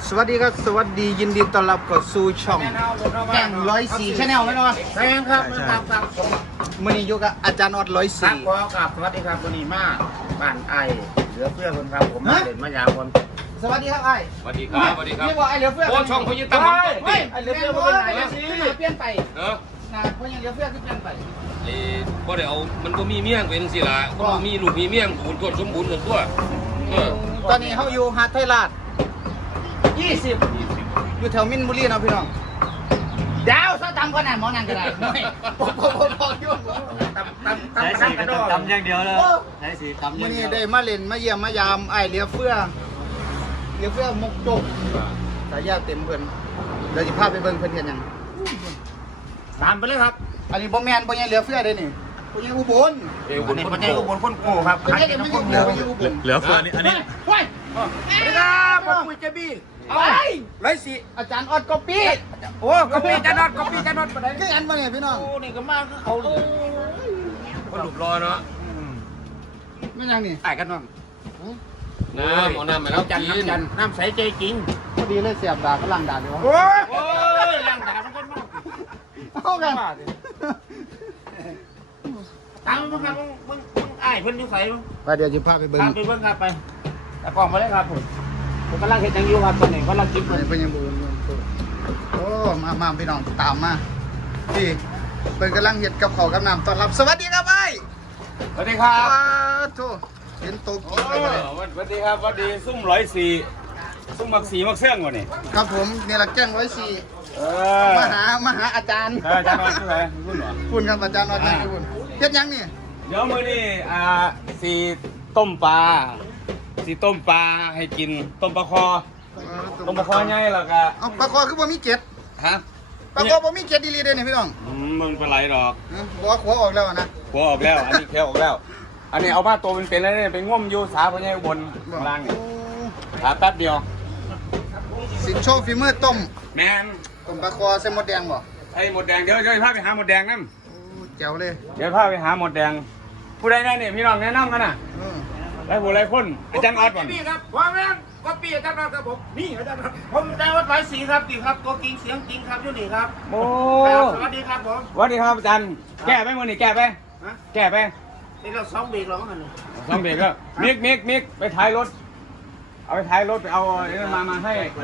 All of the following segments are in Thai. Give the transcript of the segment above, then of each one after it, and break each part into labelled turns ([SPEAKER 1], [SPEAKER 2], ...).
[SPEAKER 1] สวัสดีครับสวัสดียินดีต้อนรับเข้าสู่ช่องแก่ง104 Channel ไหมเนาะ
[SPEAKER 2] ใช่ครับครับ
[SPEAKER 1] มื้อนี้อยู่กับอาจารย์ออด
[SPEAKER 2] ครับ
[SPEAKER 1] 104
[SPEAKER 2] ขอครับสวัสดีครับวันนี้มาบ้านไอเหลือเพื่อนคนครับผมมาเล่นมายามคน
[SPEAKER 1] สวัสดีครับไอ้
[SPEAKER 3] สวัสดีครับสวัสดีครับ
[SPEAKER 1] นี่บอกไอ้เหลือเฟือ
[SPEAKER 3] โอ้ช่องพญาตั้ม
[SPEAKER 1] ไอ้เหลือเฟือเป็นไหนนะเปลี่ยนไป
[SPEAKER 3] เนาะ
[SPEAKER 1] นะเพราะยังเหลือเฟือคือเปลี่ยนไป
[SPEAKER 3] ไอ้บ่ได้เอามันก็มีเมี่ยงเป็นสิล่ะก็มีลูกมีเมี่ยงบุญทนสมบูรณ์กันตัว
[SPEAKER 1] ตอนนี้เฮาอยู่หาดไทยราช20อยู่แถวมินบุรีเนาะพี่น้องเดี๋ยวซะตามก่อนน่ะหมอนั่นก็ได้พออยู่
[SPEAKER 2] ใช้สีกันตำอย่างเดียวเลยใช้สีตำอ
[SPEAKER 1] มื้
[SPEAKER 2] ย่า
[SPEAKER 1] อง
[SPEAKER 2] เดี
[SPEAKER 1] นี้
[SPEAKER 2] ยว
[SPEAKER 1] ได้มาเล่นมาเยี่ยมมายามไอ้เหลือเฟือมกจกสายาเต็มเพิ่นเดี๋ยวสิพาไปเบิ่งเพิ่นเฮ็ดหยัง
[SPEAKER 2] ตามไปเลยครับ
[SPEAKER 1] อันนี้บ่แม่นบ่ยังเหลือเฟือเด้นี่บ่ยังอุบล
[SPEAKER 3] เอวบุ
[SPEAKER 2] อั
[SPEAKER 3] ญ
[SPEAKER 2] นนี้
[SPEAKER 3] ค
[SPEAKER 2] ปัจ
[SPEAKER 3] น
[SPEAKER 2] จัยอุบลคนโก้ครับ
[SPEAKER 1] อันนี้ไม่อยู่เหลืออยู่อุบล
[SPEAKER 4] เหลือเฟืออันนี้
[SPEAKER 1] เฮ้ย
[SPEAKER 2] สวัสดีครับผมปุ้ยเจบี้
[SPEAKER 1] เอ้ย
[SPEAKER 2] 104
[SPEAKER 1] อาจารย์ออดก๊อปปี้
[SPEAKER 2] โอ้ก๊อปปี้จานอดก๊อปปี้จานอดมาได้
[SPEAKER 1] คืออันมาเนี่ยพี่น้อง
[SPEAKER 2] โอ้นี่ก็มาคือเขาเลย
[SPEAKER 3] คนหลุดรอเนาะ
[SPEAKER 1] แม่นยังนี่
[SPEAKER 2] ไอ้กันบ้าง
[SPEAKER 3] น้ำเอาน้ำมาแล้ว
[SPEAKER 2] จันน้ำใสใจจริง
[SPEAKER 1] พอดีเลยเสียบดาบก็ลังดาบเลยวะ
[SPEAKER 2] โอ้ยล่างด่ามันก็มาก
[SPEAKER 1] เอากัน
[SPEAKER 2] ตามมึงครับมึงไอ้เพิ่นอยู่ใส่มึง
[SPEAKER 1] ไปเดี๋ยวจะพาไปเบิ่ง
[SPEAKER 2] ตามไปเบิ่งครับไปแต่กล่องมาเลยครับผมกำลังเห็นยังอยู่ครับตอนนี้กำลังคิด
[SPEAKER 1] ไปเพิ่นยังบ่เบิ่งโอ้มาพี่น้องตามมาพี่เพิ่นกำลังเฮ็ดกับข้าวกับน้ำต้อนรับสวัสดีครับไอ้
[SPEAKER 2] สวัสดีครับ
[SPEAKER 1] โธ่เห็นโตกินไปเลย
[SPEAKER 4] สวัสดีครับสวัสดีซุ่ม104ซุ่มมักสีมักเสื่องวะนี่
[SPEAKER 1] ครับผมนี่ละแจ้ง104มาหาอาจารย์
[SPEAKER 4] อาจารย์นอนที่ไหนคุณเหรอ
[SPEAKER 1] คุณครับอาจารย์ออดนั่งอยู่คุณเฮ็ดหยังนี่
[SPEAKER 4] เดี๋ยวมื้อนี้สีต้มปลาให้กินต้มปลาคอต้มปลาคอใหญ่แล้วก็
[SPEAKER 1] เอาปลาคอคือบ่มีเกล็ด
[SPEAKER 4] ฮะ
[SPEAKER 1] ปลาคอบ่มีเกล็ดดีๆเด้นี่พี่น้อง
[SPEAKER 4] มึงปลาไหลดอก
[SPEAKER 1] บ่ขัวออกแล้วนะ
[SPEAKER 4] หัวออกแล้วอันนี้แค่ออกแล้ว อันนี้เอามาตัวเป็นๆแล้วเนี่ยไปง่มอยู่สาพญาอุบลข้างล่างนี่หาแป๊บเดียว
[SPEAKER 1] สิโชว์ฝีมือต้ม
[SPEAKER 4] แมน
[SPEAKER 1] ต้มปลาคอใส่หมดแดงบ่
[SPEAKER 4] ไอ้หมดแดงเดี๋ยวจะพาไปหาหมดแดงนั่น
[SPEAKER 1] แจ๋วเลย
[SPEAKER 4] เดี๋ยวพาไปหาหมดแดง ผู้ใดแน่เนี่ยพี่น้องแนะนำกันน่ะหลายผู้หลายคนอาจารย์ออดก่อน
[SPEAKER 2] พี่ครับพ่อแม่ก็ปีอาจารย์ครับผมนี่อาจารย์ครับผมอาจารย์วัดไว้สีครับดีครับตัวจริงเสียงจริงครับอยู่นี่ครับ
[SPEAKER 4] โอ้
[SPEAKER 2] สวัสดีครับผม
[SPEAKER 4] สวัสดีครับอาจารย์แก้ไปมือนี่แก้ไป
[SPEAKER 2] ฮะ
[SPEAKER 4] แก้ไป
[SPEAKER 2] นี่เรา2 เบรกแล้วมัน
[SPEAKER 4] สองเบรกแล้วมิกไปท้ายรถ เอาไปท้ายรถไปเอาไอ้นั่นมาให้ไป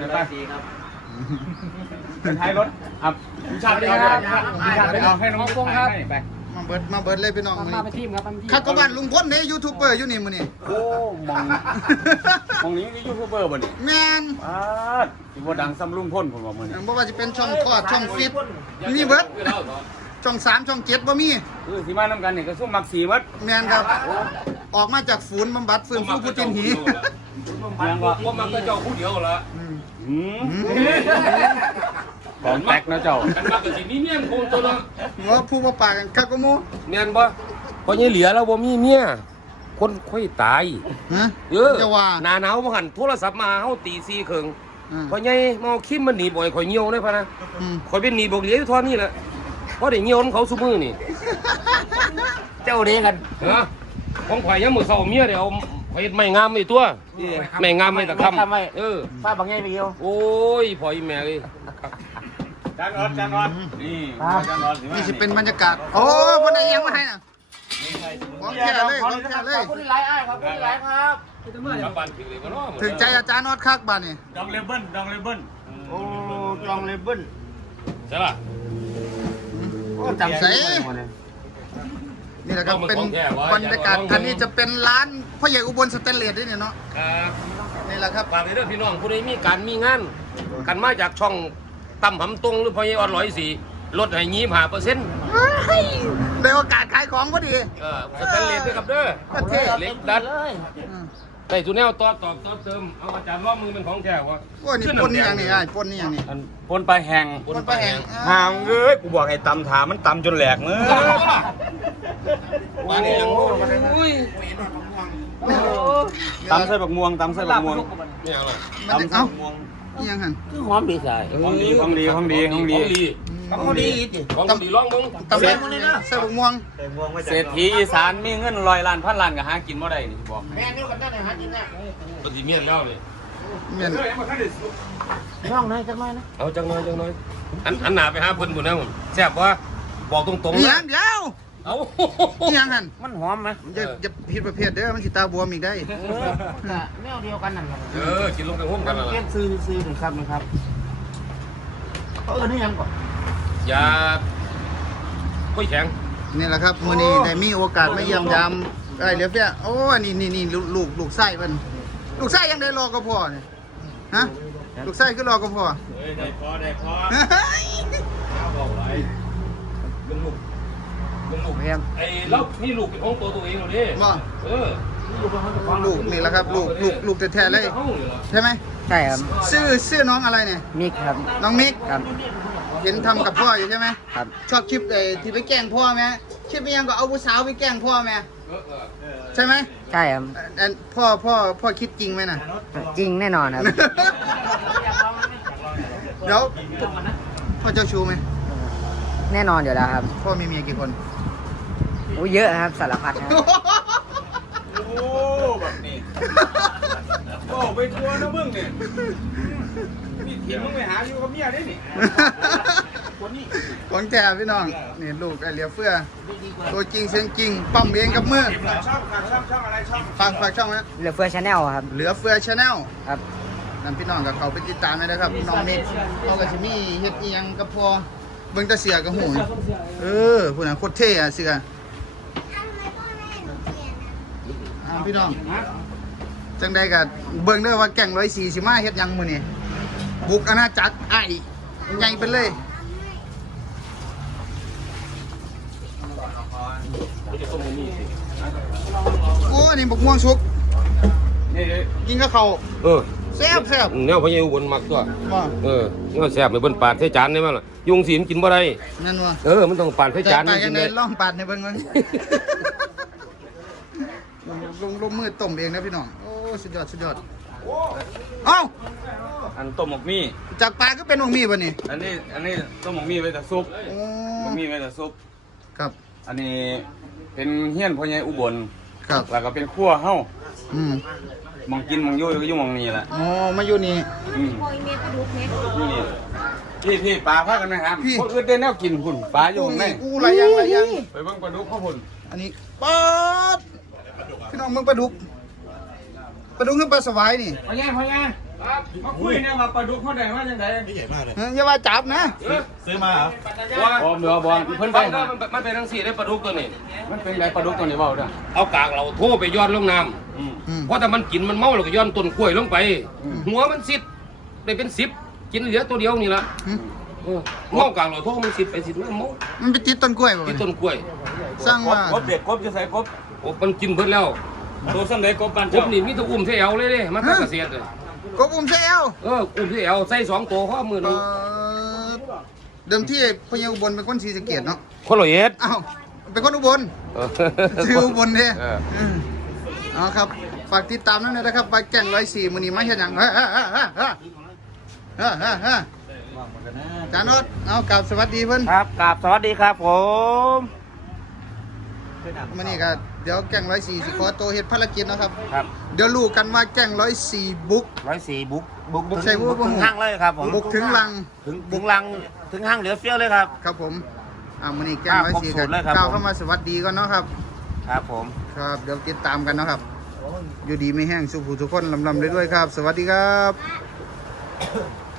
[SPEAKER 4] ไปท้ายรถครับผู้ชายไปเอาผู้ชายไปเอาให้น้องถ่ายให้ไป
[SPEAKER 1] มาเบิดเลยพี่น้องมื้อ
[SPEAKER 2] มา
[SPEAKER 1] นี้
[SPEAKER 2] เป็นทีมครับเป็นทีม
[SPEAKER 1] คักกบ้านลุงพลเด้ยูทูบเบอร์อยู่นี่มื้อนี้
[SPEAKER 4] โอ้มองนี้นี่ยูทูบเบอร์บ่นี่
[SPEAKER 1] แม่น
[SPEAKER 4] สิบ่ดังซ้ำลุงพ่นผมว่ามื้อนี้
[SPEAKER 1] บ่ว่าสิเป็นช่องทอดช่องฟิตมีเบิดช่อง3ช่อง7บ่มี
[SPEAKER 4] สิมานํกันนี่ก็ซุ่มมักสีหมด
[SPEAKER 1] แม่นครับออกมาจากศูนย์บำบัดฟื้นฟูผู้ตินหี
[SPEAKER 4] ยังว่า
[SPEAKER 3] ว่ามันก็เจ้าผู้เดียวละ
[SPEAKER 4] ของแตกนะเจ้า
[SPEAKER 3] กันมากกับสิมีเมี่ยงคงตัวละ
[SPEAKER 1] หัวผู้บ่ปากกันคักกว่าหมู่
[SPEAKER 3] แม่นบ่พอยังเหลือแล้วบ่มีเมียคนค่อยตาย
[SPEAKER 1] ฮะ
[SPEAKER 3] จะว่าหนาหนาวบ่หันโทรศัพท์มาเฮาตี4ครึ่งพอใหญ่มาเอาคิมมันหนีบ่อยข่อยเหี่ยวได้พะนะข่อยเป็นหนีบ่เหลียอยู่เท่านี้แหละเพราะได้เหี่ยวของเขาซุมื้อนี่
[SPEAKER 2] เจ้าเด้กัน
[SPEAKER 3] เออของข่อยยามมื้อเช้าเมียได้เอาข่อยเฮ็ดไม้งามไว้ตัวไม้งามไม้ตะคำ
[SPEAKER 2] ป้าบางไงไปเกี่ยว
[SPEAKER 3] โอ้ยพ่ออีแม่เอ้ย
[SPEAKER 4] จานออดนี่จานออด
[SPEAKER 1] นี่สิเป็นบรรยากาศโอ้บ่ได้ยังมาให้น่ะของแท้เลยของแท้เลย
[SPEAKER 2] ขอบคุณหลายอ้ายครับขอบคุณหลายครับ
[SPEAKER 3] กลับบ้านถึงเลยบ่เนาะ
[SPEAKER 1] ถึงใจอาจารย์ออดคักบ้านนี่
[SPEAKER 4] ดองเลเบิ้ล
[SPEAKER 2] โอ้จองเลเบิ้ล
[SPEAKER 3] ใช่ป่ะ
[SPEAKER 1] จำใสนี่แหละครับเป็นบรรยากาศอันนี้จะเป็นร้านพ่อใหญ่อุบลสแตนเลสด้วยเนี่ยเนาะ
[SPEAKER 3] ครับ
[SPEAKER 1] นี่แหละครับ
[SPEAKER 3] ฝากไปเด้อพี่น้องผู้ใดมีการมีงานกันมาจากช่องตำหำตรงหรือพอยอด104ลดให้25%
[SPEAKER 1] ได้โอกาสขายของพอดี
[SPEAKER 3] สแตนเลสด้วยครับเด้อ
[SPEAKER 1] ประเทศ
[SPEAKER 3] เหล็กดัดใส่ทุนแนวตอกเติมเอาอาจารย์ล้อมือเป็นของแท้วะ
[SPEAKER 1] โอ้ยนี่ปนนี่อย่างนี้ไอ้ปนนี่อย่างนี้
[SPEAKER 4] ปนไปแหง
[SPEAKER 1] ปนปลาแห้ง
[SPEAKER 4] ห่างเอ้ยกูบอกให้ตำถามันตำจนแหลกมือ
[SPEAKER 3] มาเนี่ยยังอุ้ย
[SPEAKER 4] ตำใส่บักม่วง
[SPEAKER 3] เนี่ยอะไร
[SPEAKER 1] มันเอ้านี่ยังหัน
[SPEAKER 2] คือหอมดีใส่
[SPEAKER 4] ของดี
[SPEAKER 3] ของดี
[SPEAKER 2] ของดีดิ
[SPEAKER 3] ของดีร้องมึง
[SPEAKER 1] ตำใส่ใส่บกม่วง
[SPEAKER 4] เศรษฐีอีสานมีเงิน100 ล้านพันล้านก็หากินบ่ได้นี่บอก
[SPEAKER 2] แม่นิ้วกันได้ไหนฮะกินแน่
[SPEAKER 3] ปฏิเมียนแล้วเลย
[SPEAKER 1] โอ้เมียน
[SPEAKER 2] ช่องไหนจังไหนนะ
[SPEAKER 3] เอาจังน้อยอันหนาไปหาเพิ่นบุญนะผมแซ่บว่าบอกตรงๆ
[SPEAKER 1] นี่
[SPEAKER 3] นะ
[SPEAKER 1] ยังเดี๋ยว
[SPEAKER 3] เอา
[SPEAKER 1] นี่ยังหัน
[SPEAKER 2] มันหอมไหม
[SPEAKER 1] จะผิดประเภทเด้อมันสิตาบวมอีกได้
[SPEAKER 2] แนวเดียวกันนั่นแหละ
[SPEAKER 3] กินลงไปห้มกันแล้ว
[SPEAKER 2] เก็
[SPEAKER 3] ล่ะ
[SPEAKER 2] บซื้อหนึ่งครับนะครับนี่ยังก่อน
[SPEAKER 3] อย่าค่อยแข็ง
[SPEAKER 1] นี่แหละครับมื้อนี้ได้มีโอกาสมาเยี่ยมยามไอ้เหลือเฟียโอ้นี่ลูกไส้เพิ่นลูกไส้ยังได้รอก็พอเนี่ยฮะลูกไส้คือรอก็พอ
[SPEAKER 4] ได้พอ
[SPEAKER 3] ลุงลูก
[SPEAKER 1] ครับ
[SPEAKER 3] ไอ้เรานี่ลูกเป็นของตัวเองเหรอดิ
[SPEAKER 1] บ่
[SPEAKER 3] ลูก
[SPEAKER 1] ลูกนี่แหละครับลูกแท้ๆเลยใช่ไหม
[SPEAKER 2] ใช่ครับ
[SPEAKER 1] ชื่อน้องอะไรเนี่ย
[SPEAKER 2] มิกครับ
[SPEAKER 1] น้องมิก
[SPEAKER 2] ครับ
[SPEAKER 1] เห็นทำกับพ่ออยู่ใช่ไหม
[SPEAKER 2] ครับ
[SPEAKER 1] ชอบคลิปที่ไปแกล้งพ่อไหมคลิปไปยังก็เอาผู้สาวไปแกล้งพ่อไหมใช่ไหม
[SPEAKER 2] ใช่ครับ
[SPEAKER 1] อันพ่อคิดจริงไหมน่ะ
[SPEAKER 2] จริงแน่นอนครับ
[SPEAKER 1] เดี๋ยวพ่อเจ้าชู้ไหม
[SPEAKER 2] แน่นอนอยู่แล้วครับ
[SPEAKER 1] พ่อมีเมียกี่คน
[SPEAKER 2] โอ้เยอะครับสารพัดครับ
[SPEAKER 4] โอ้แบบนี้โอ้ไปทัวร์นะมึงเนี่ยนี่ทีมมึงไปหาอยู่กับเมียได้นี่คนนี้
[SPEAKER 1] ของแกพี่น้องนี่ลูกไอเหลียวเฟือตัวจริงเสียงจริงปั๊มเองกับมือ
[SPEAKER 4] ช่องอะไรช่อง
[SPEAKER 1] ฝากช่องนะ
[SPEAKER 2] เหลือเฟือชาแนลครับ
[SPEAKER 1] เหลือเฟือชาแนล
[SPEAKER 2] ครับ
[SPEAKER 1] นั่นพี่น้องกับเขาไปติดตามเลยนะครับน้องเมฆเขาก็จะมีเฮ็ดอีหยังกับพ่อเบิ่งแตาเสียกับหูผู้นั้นโคตรเท่อะเสือพี่น้องจังใดก็เบิ่งเด้อว่าแก่ง140สิมาเฮ็ดหยังมื้อนี้บุกอาณาจักรไอ้ใหญ่ไปเลยโอ้นี่บักม่วงสุก
[SPEAKER 4] นี่
[SPEAKER 1] กินกับข้าวแซ่บ
[SPEAKER 3] แนวพญาอุบลมักตัว
[SPEAKER 1] บ่
[SPEAKER 3] แนวแซ่บในบนปาดใส่จานได้มั้งล่ะยุงสีมันกินบ่ได้
[SPEAKER 1] นั่นว่
[SPEAKER 3] มันต้องปาดใส่
[SPEAKER 1] ใจ
[SPEAKER 3] จาน
[SPEAKER 1] ไป
[SPEAKER 3] มัน
[SPEAKER 1] กั
[SPEAKER 3] กิ
[SPEAKER 1] น
[SPEAKER 3] น
[SPEAKER 1] เล
[SPEAKER 3] ได้
[SPEAKER 1] ยล่องปาดในเบิ่งมันลงมือต้มเองนะพี่น้องโอ้สุดยอดเอ้า
[SPEAKER 4] อันต้มหมกมี่
[SPEAKER 1] จากปลาก็เป็นวงมีบ่นี่
[SPEAKER 4] อันนี้ต้มหมกมี่ไว้แต่ซุป
[SPEAKER 1] โอ้
[SPEAKER 4] หมกมี่ไว้แต่ซุป
[SPEAKER 1] ครับ
[SPEAKER 4] อันนี้เป็นเฮี้ยนพ่อใหญ่อุบล
[SPEAKER 1] ครับ
[SPEAKER 4] แล้วก็เป็นขั้วเฮ้า
[SPEAKER 1] อืม
[SPEAKER 4] มองกินมองยุ่ยก็ยุ่งมองนี่แหละ
[SPEAKER 1] อ๋อมาอยู่นี่
[SPEAKER 4] อืม
[SPEAKER 5] โอยเมียกระดูกเม็ด
[SPEAKER 4] อยู่นี่พี่ปลาพากันไหมครับ
[SPEAKER 1] พี่
[SPEAKER 4] คนอื่นได้แนวกินคุณปลาอยู่
[SPEAKER 1] อู้
[SPEAKER 4] ข้างใน
[SPEAKER 1] นี่อู้หลายอย่าง
[SPEAKER 4] ไปเบิ่งปลาดุกข้าวพุ่น
[SPEAKER 1] อันนี้ปลาดพี่น้องมึงปลาดุกคือปลาสวายนี่
[SPEAKER 4] พ่อใหญ่มาคุยเนี่ยว่าปลาดุกเขาได้มาจังได
[SPEAKER 1] อย่าว่าจับนะ
[SPEAKER 4] บอมเดือบอมเพิ่น
[SPEAKER 3] ไป
[SPEAKER 4] ไป
[SPEAKER 3] มันเป็นทั้งสี่ได้ปลาดุกตัวนี้
[SPEAKER 4] มันเป็นไรปลาดุกตัวนี้เบาเด้อ
[SPEAKER 3] เอากากเราโทไปย้อนลงน้
[SPEAKER 4] อืม
[SPEAKER 1] อืม
[SPEAKER 3] ำเพราะถ้ามันกินมันเมาเราก็ย้อนต้นกล้วยลงไป
[SPEAKER 1] อืม
[SPEAKER 3] หัวมันสิบได้เป็น10กินเหลือตัวเดียวนี่ละ
[SPEAKER 1] อืม
[SPEAKER 3] เมากากเราโทมัน10ไป10มันเมา
[SPEAKER 1] มันไปติดต้นกล้วยบ่
[SPEAKER 3] ที่
[SPEAKER 1] นี่
[SPEAKER 3] ต้นกล้วย
[SPEAKER 1] สร้างว่า
[SPEAKER 4] กบเด็ดกบจะใส่กบ
[SPEAKER 3] โอ้มันกินเบิดแล้ว
[SPEAKER 4] ตัวซ้ำไหนกบบ้าน
[SPEAKER 3] ก
[SPEAKER 4] เจ้า
[SPEAKER 3] บนี่มีแตะอุ้มเที่ยวเลยเด้มาทำเกษตรเลย
[SPEAKER 1] กบอุ้มเซล
[SPEAKER 3] อุ้มเที่ยวใส่2ตัวข้อมือหนึง
[SPEAKER 1] เดิมที่พญาอุบลเป็นคนศรีสะเกษเนาะ
[SPEAKER 3] คนละเอ็ด
[SPEAKER 1] อ้าวเป็นคนอุบลชื่ออุบลเนี่ยเอาครับฝากติดตามนั่นเลยนะครับไปแก่ง104มื้อนี้มาเฮ็ดหยังจานดเอากลับสวัสดีเพิ่น
[SPEAKER 2] ครับกราบสวัสดีครับผม
[SPEAKER 1] มื้อนี้ก็เดี๋ยวแก่ง104สิขอตัวเฮ็ดภารกิจนะครับ
[SPEAKER 2] ครับ
[SPEAKER 1] เดี๋ยวรู้กันว่าแก่ง104บุก
[SPEAKER 2] 104บุก
[SPEAKER 1] ใช่ว่าผม
[SPEAKER 2] ถึงห้างเลยครับผม
[SPEAKER 1] บุกถึงลัง
[SPEAKER 2] ถึงลังถึงห้างเหลือเฟี้ยวเลยครับ
[SPEAKER 1] ครับผมมื้อนี้แก่ง
[SPEAKER 2] ครบ
[SPEAKER 1] 104
[SPEAKER 2] สู
[SPEAKER 1] กั
[SPEAKER 2] ตรเลยครับ
[SPEAKER 1] ก้าวเข้ามาสวัสดีก่อนเนาะครับ
[SPEAKER 2] ครับผม
[SPEAKER 1] ครับเดี๋ยวติดตามกันเนาะครับ อยู่ดีไม่แห้งสุขผู้ทุกคนลำๆเรื่อยๆครับ สวัสดีครับ